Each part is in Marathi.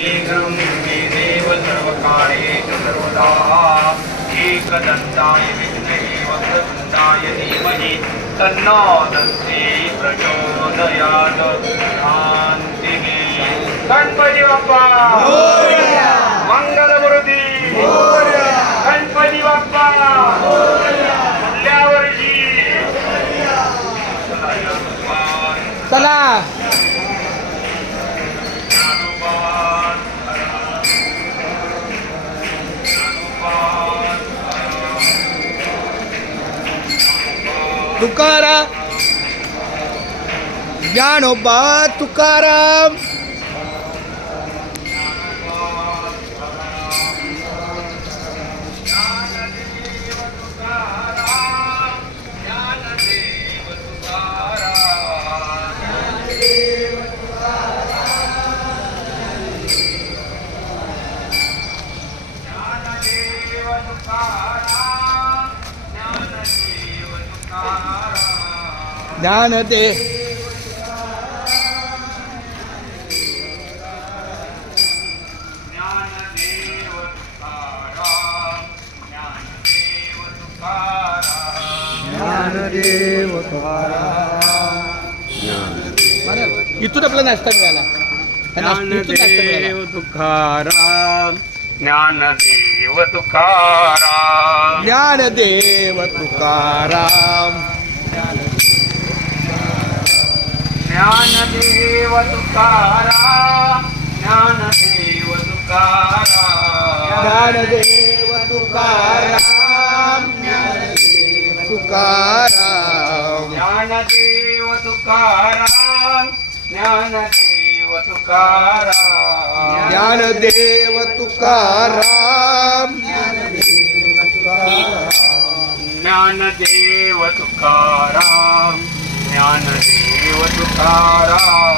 शीघ्रं मे देव सर्वकार्येषु सर्वदा एकदन्ताय विद्महे वक्रतुण्डाय धीमहि तन्नो दन्ती प्रचोदयात् शान्तिः गणपती बाप्पा मोरया मंगलमूर्ती मोरया गणपती बाप्पा मोरया पुढल्या वर्षी चला तुकाराम ज्ञानोबा तुकाराम ज्ञानदेव इथून आपला नाश्ता मिळाला ज्ञानदेव तुकाराम ज्ञानदेव तुकाराम ज्ञानदेव तुकाराम ज्ञानदेव तुकाराम ज्ञानदेव तुकाराम ज्ञानदेव तुकाराम तुकाराम ज्ञानदेव तुकाराम ज्ञानदेव तुकाराम ज्ञानदेव तुकाराम ज्ञानदेव तुकाराम ज्ञानदेव तुकाराम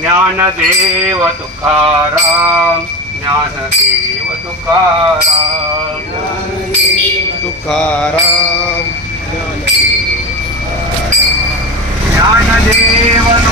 ज्ञानदेव तुकाराम ज्ञानदेव तुकाराम तुकाराम ज्ञानदेव